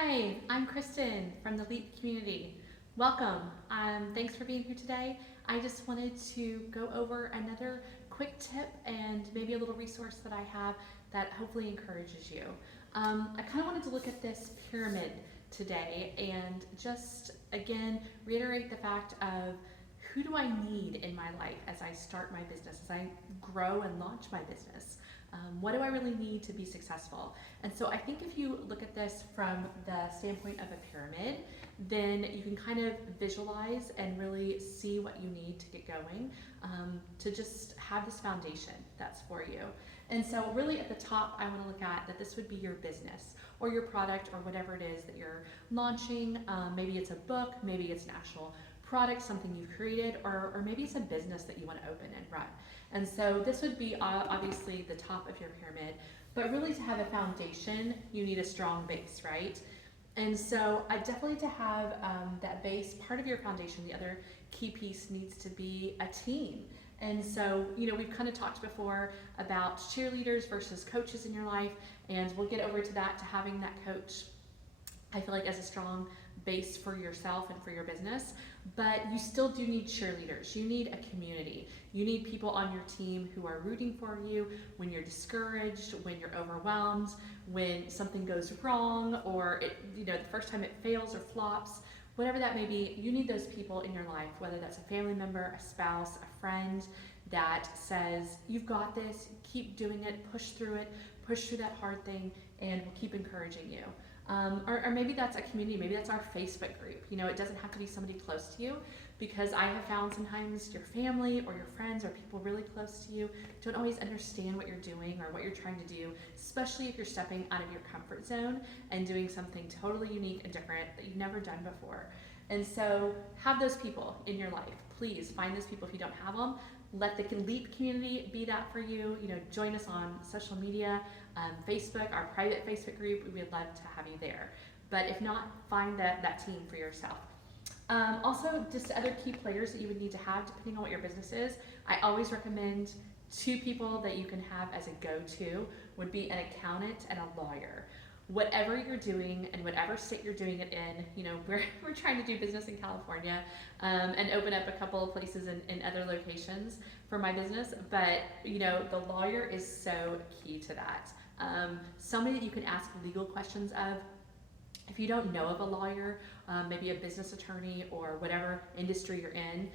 Hi, I'm Kristen from the LEAP community. Welcome. Thanks for being here today. I just wanted to go over another quick tip and maybe a little resource that I have that hopefully encourages you. I kind of wanted to look at this pyramid today and just again reiterate the fact of who do I need in my life as I start my business, as I grow and launch my business? What do I really need to be successful? And so I think if you look at this from the standpoint of a pyramid, then you can kind of visualize and really see what you need to get going to just have this foundation that's for you. And so really at the top, I want to look at that this would be your business or your product or whatever it is that you're launching. Maybe it's a book, maybe it's an actual product, something you've created, or maybe it's a business that you want to open and run. And so this would be obviously the top of your pyramid, but really to have a foundation, you need a strong base, right? And so I definitely to have that base, part of your foundation, the other key piece needs to be a team. And so, we've kind of talked before about cheerleaders versus coaches in your life, and we'll get over to that, to having that coach, I feel like, as a strong base for yourself and for your business, but you still do need cheerleaders. You need a community. You need people on your team who are rooting for you when you're discouraged, when you're overwhelmed, when something goes wrong, or the first time it fails or flops, whatever that may be. You need those people in your life, whether that's a family member, a spouse, a friend, that says, you've got this, keep doing it, push through that hard thing, and we'll keep encouraging you. Or maybe that's a community, maybe that's our Facebook group. It doesn't have to be somebody close to you, because I have found sometimes your family or your friends or people really close to you don't always understand what you're doing or what you're trying to do, especially if you're stepping out of your comfort zone and doing something totally unique and different that you've never done before. And so have those people in your life. Please find those people if you don't have them. Let the LEAP community be that for you. Join us on social media, Facebook, our private Facebook group. We would love to have you there. But if not, find that team for yourself. Also, just other key players that you would need to have depending on what your business is. I always recommend two people that you can have as a go-to would be an accountant and a lawyer. Whatever you're doing and whatever state you're doing it in, we're trying to do business in California and open up a couple of places in other locations for my business, but the lawyer is so key to that. Somebody that you can ask legal questions of. If you don't know of a lawyer, maybe a business attorney or whatever industry you're in,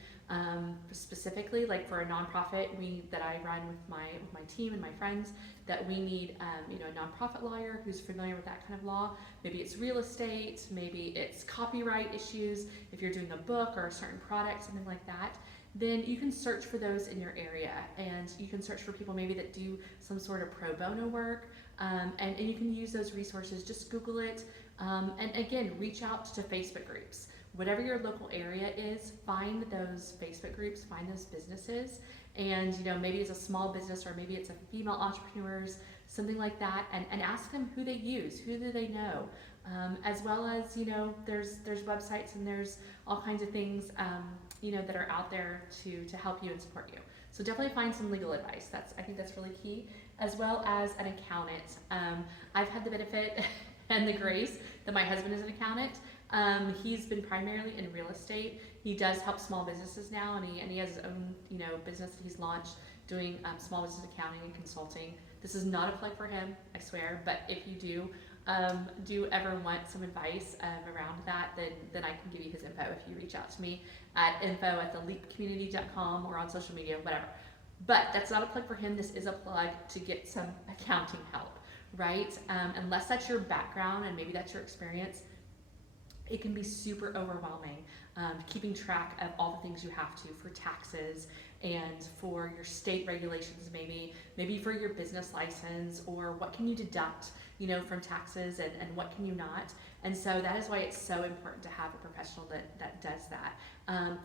specifically, like for a nonprofit that I run with my team and my friends, that we need a nonprofit lawyer who's familiar with that kind of law. Maybe it's real estate, maybe it's copyright issues. If you're doing a book or a certain product, something like that, then you can search for those in your area, and you can search for people maybe that do some sort of pro bono work, and you can use those resources. Just Google it. And again, reach out to Facebook groups. Whatever your local area is, find those Facebook groups, find those businesses, and maybe it's a small business or maybe it's a female entrepreneurs, something like that, and ask them who they use, who do they know, as well as there's websites and there's all kinds of things that are out there to help you and support you. So definitely find some legal advice. I think that's really key, as well as an accountant. I've had the benefit and the grace that my husband is an accountant. He's been primarily in real estate. He does help small businesses now, and he has his own business that he's launched doing small business accounting and consulting. This is not a plug for him, I swear, but if you do ever want some advice around that, then I can give you his info if you reach out to me at info@theleapcommunity.com or on social media, whatever. But that's not a plug for him. This is a plug to get some accounting help, right? Unless that's your background and maybe that's your experience, it can be super overwhelming keeping track of all the things you have to for taxes and for your state regulations, maybe for your business license, or what can you deduct from taxes and what can you not. And so that is why it's so important to have a professional that does that.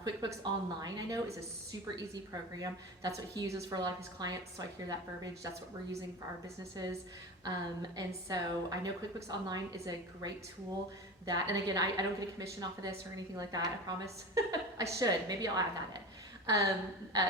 QuickBooks Online, I know, is a super easy program. That's what he uses for a lot of his clients, so I hear that verbiage. That's what we're using for our businesses. And so I know QuickBooks Online is a great tool that, and again, I don't get a commission off of this or anything like that, I promise. I should, maybe I'll add that in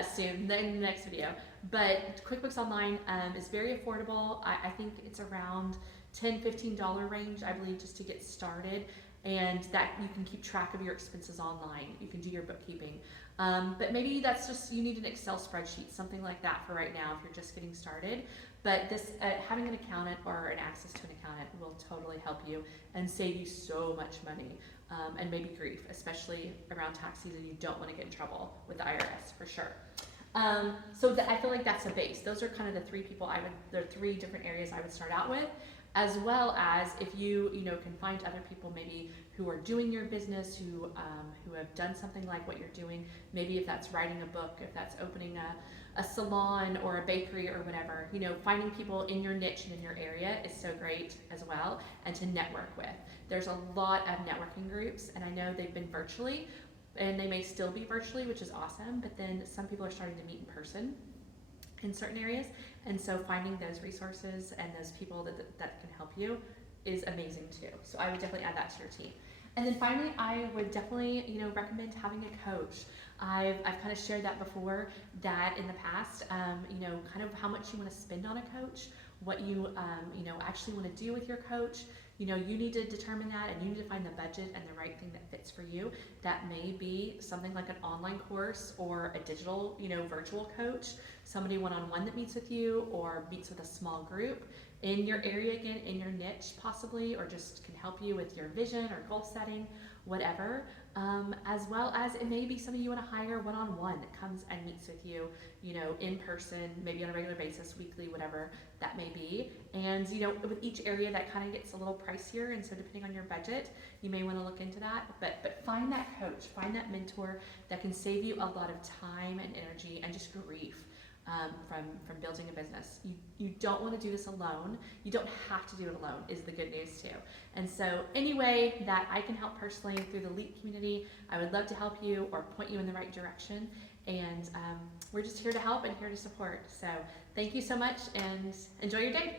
soon, in the next video. But QuickBooks Online is very affordable. I think it's around $10–15 range, I believe, just to get started. And that you can keep track of your expenses online. You can do your bookkeeping. But maybe that's just, you need an Excel spreadsheet, something like that for right now if you're just getting started. But this, having an accountant or an access to an accountant will totally help you and save you so much money, and maybe grief, especially around tax season. You don't want to get in trouble with the IRS for sure. I feel like that's a base. Those are kind of the three different areas I would start out with, as well as if you can find other people maybe who are doing your business, who have done something like what you're doing. Maybe if that's writing a book, if that's opening a salon or a bakery or whatever, finding people in your niche and in your area is so great as well, and to network with. There's a lot of networking groups, and I know they've been virtually, and they may still be virtually, which is awesome, but then some people are starting to meet in person in certain areas, and so finding those resources and those people that can help you is amazing too. So I would definitely add that to your team. And then finally, I would definitely recommend having a coach. I've kind of shared that before, that in the past, kind of how much you want to spend on a coach, what you actually want to do with your coach. You need to determine that, and you need to find the budget and the right thing that fits for you. That may be something like an online course or a digital, virtual coach, somebody one-on-one that meets with you or meets with a small group in your area, again, in your niche possibly, or just can help you with your vision or goal setting, whatever. As well as it may be somebody you want to hire one-on-one that comes and meets with you, in person, maybe on a regular basis, weekly, whatever that may be. And, with each area that kind of gets a little pricier, and so depending on your budget, you may want to look into that. But find that coach, find that mentor that can save you a lot of time and energy and just grief. From building a business. You don't want to do this alone. You don't have to do it alone, is the good news too. And so any way that I can help personally through the LEAP community, I would love to help you or point you in the right direction. And we're just here to help and here to support. So thank you so much, and enjoy your day.